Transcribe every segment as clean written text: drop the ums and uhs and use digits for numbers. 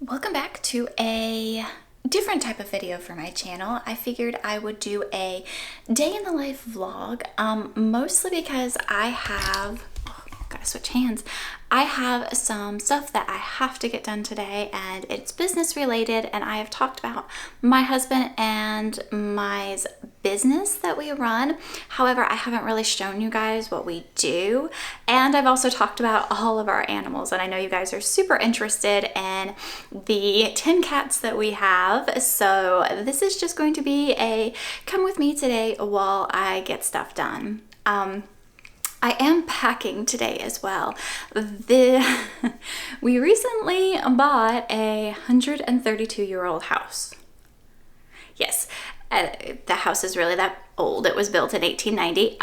Welcome back to a different type of video for my channel. I figured I would do a day in the life vlog, mostly because gotta switch hands. I have some stuff that I have to get done today and it's business related, and I have talked about my husband and my business that we run. However, I haven't really shown you guys what we do, and I've also talked about all of our animals, and I know you guys are super interested in the 10 cats that we have, so this is just going to be a come with me today while I get stuff done. I am packing today as well. We recently bought a 132-year-old house. Yes, the house is really that old. It was built in 1890,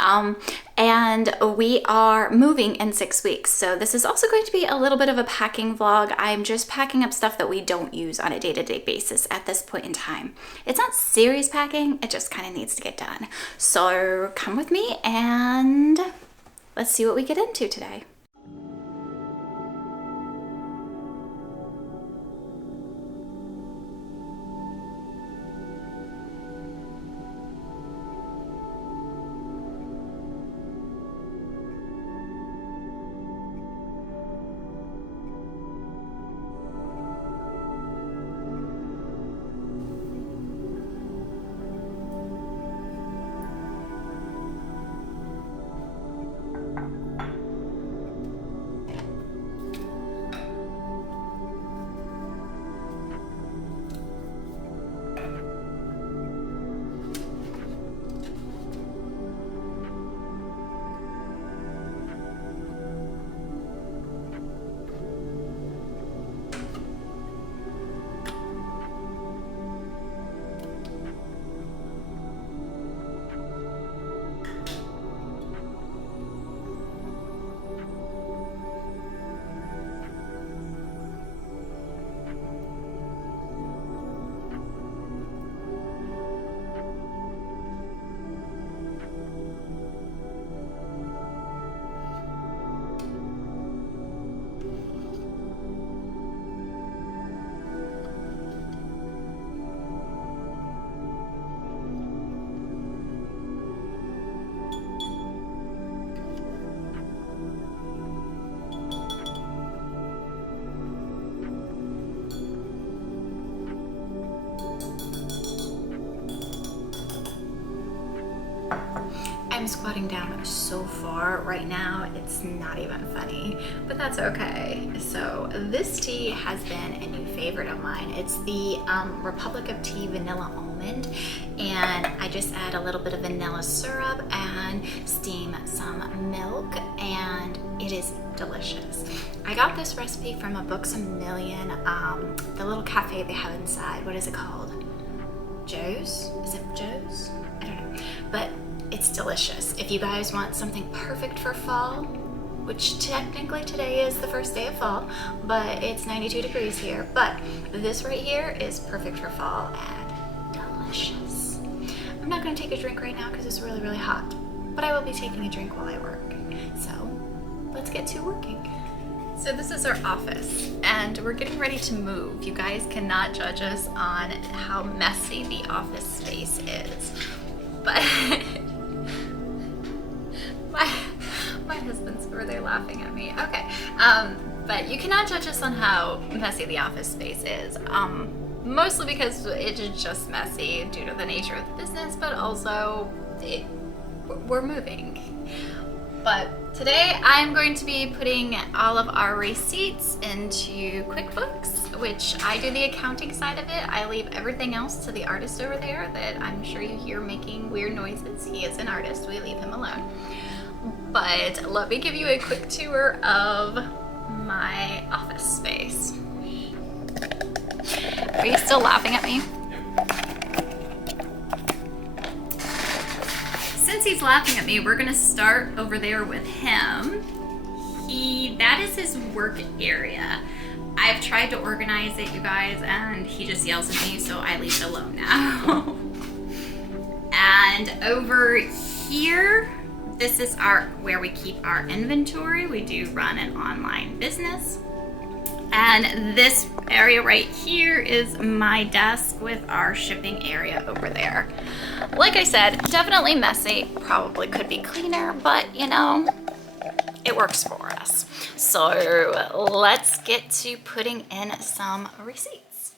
and we are moving in 6 weeks. So this is also going to be a little bit of a packing vlog. I'm just packing up stuff that we don't use on a day-to-day basis at this point in time. It's not serious packing, it just kind of needs to get done. So come with me and let's see what we get into today. I'm squatting down so far right now, it's not even funny, but that's okay. So this tea has been a new favorite of mine. It's the Republic of Tea Vanilla Almond, and I just add a little bit of vanilla syrup and steam some milk, and it is delicious. I got this recipe from a Books A Million, the little cafe they have inside. What is it called? Joe's? Is it Joe's? I don't know. But it's delicious. If you guys want something perfect for fall, which technically today is the first day of fall, but it's 92 degrees here, but this right here is perfect for fall and delicious. I'm not gonna take a drink right now because it's really, really hot, but I will be taking a drink while I work. So let's get to working. So this is our office, and we're getting ready to move. You guys cannot judge us on how messy the office space is, but my husband's over there laughing at me. Okay, but you cannot judge us on how messy the office space is. Mostly because it is just messy due to the nature of the business, but also we're moving. But today I'm going to be putting all of our receipts into QuickBooks, which I do the accounting side of it. I leave everything else to the artist over there that I'm sure you hear making weird noises. He is an artist, we leave him alone. But let me give you a quick tour of my office space. Are you still laughing at me? Since he's laughing at me, we're gonna start over there with him. That is his work area. I've tried to organize it, you guys, and he just yells at me, so I leave it alone now. And over here, this is where we keep our inventory. We do run an online business. And this area right here is my desk with our shipping area over there. Like I said, definitely messy, probably could be cleaner, but you know, it works for us. So let's get to putting in some receipts.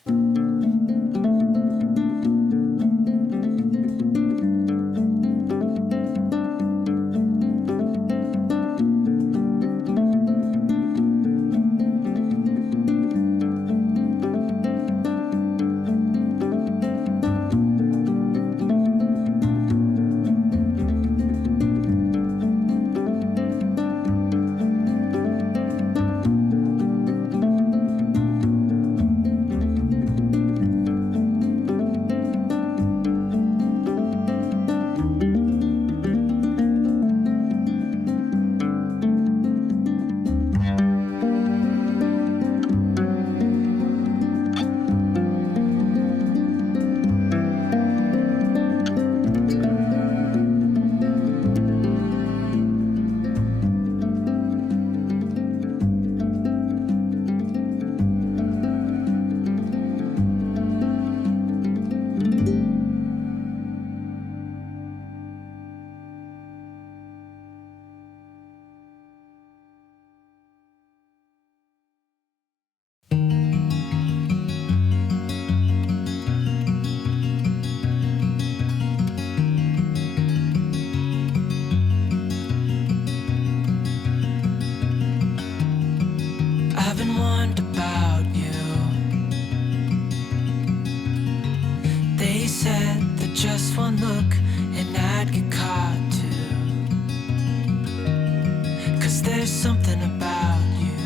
I've been wondering about you. They said that just one look and I'd get caught too. 'Cause there's something about you,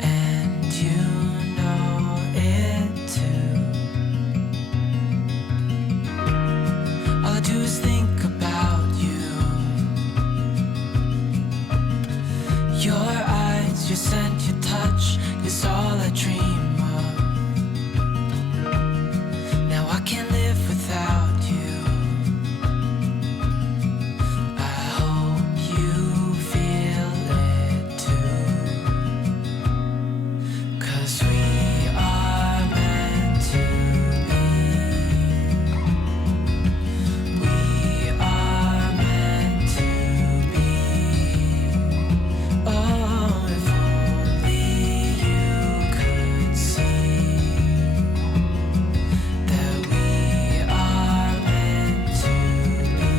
and you know it too. All I do is think about you. Your eyes, your scent, your touch is all I dream of. Now I can't live without you. I hope you feel it too. 'Cause we are meant to be. We are meant to be. Oh, if only you could see that we are meant to be.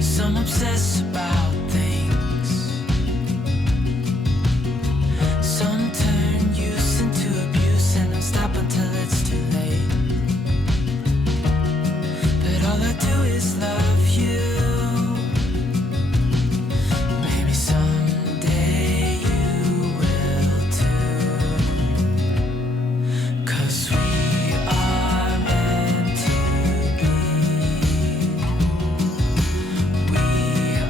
Some obsess about things. Some turn use into abuse, and don't stop until it's too late. But all I do is love you. Maybe someday you will too. 'Cause we are meant to be. We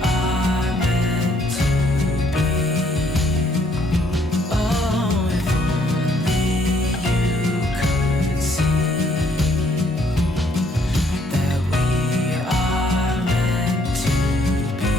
are meant to be. Oh, if only you could see that we are meant to be.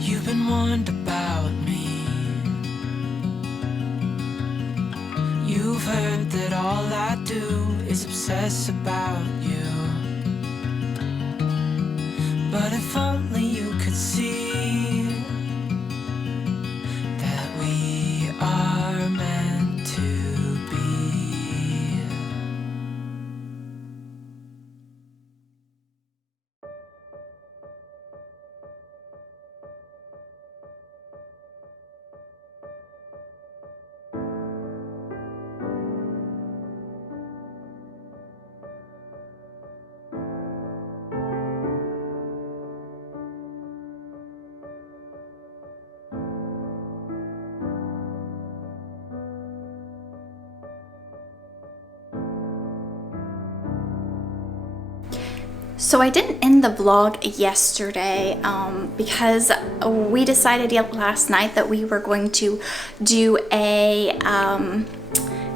You've been wondering about me. You've heard that all I do is obsess about you. But if only you could see that we are meant to be. So I didn't end the vlog yesterday because we decided last night that we were going to do a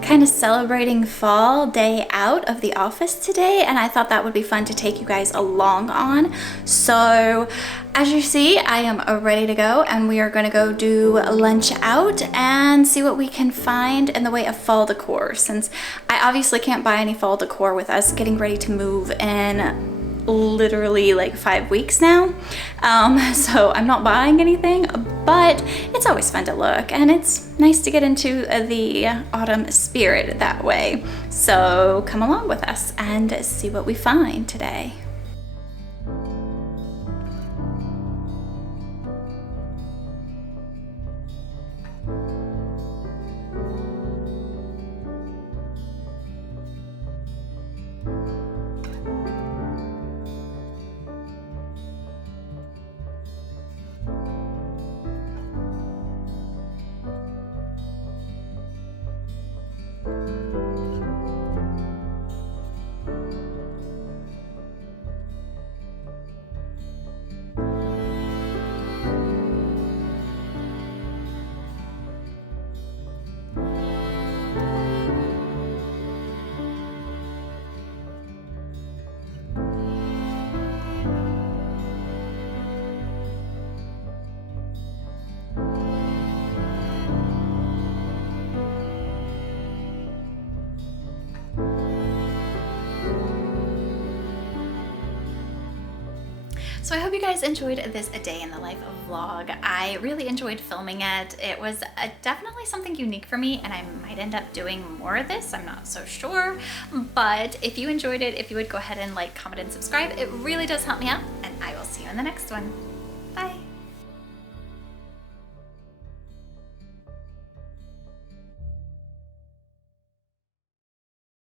kind of celebrating fall day out of the office today, and I thought that would be fun to take you guys along on. So as you see, I am ready to go, and we are going to go do lunch out and see what we can find in the way of fall decor, since I obviously can't buy any fall decor with us getting ready to move in literally like 5 weeks now. So I'm not buying anything, but it's always fun to look, and it's nice to get into the autumn spirit that way. So come along with us and see what we find today. So I hope you guys enjoyed this A Day in the Life vlog. I really enjoyed filming it. It was definitely something unique for me, and I might end up doing more of this. I'm not so sure. But if you enjoyed it, if you would go ahead and like, comment, and subscribe, it really does help me out. And I will see you in the next one. Bye.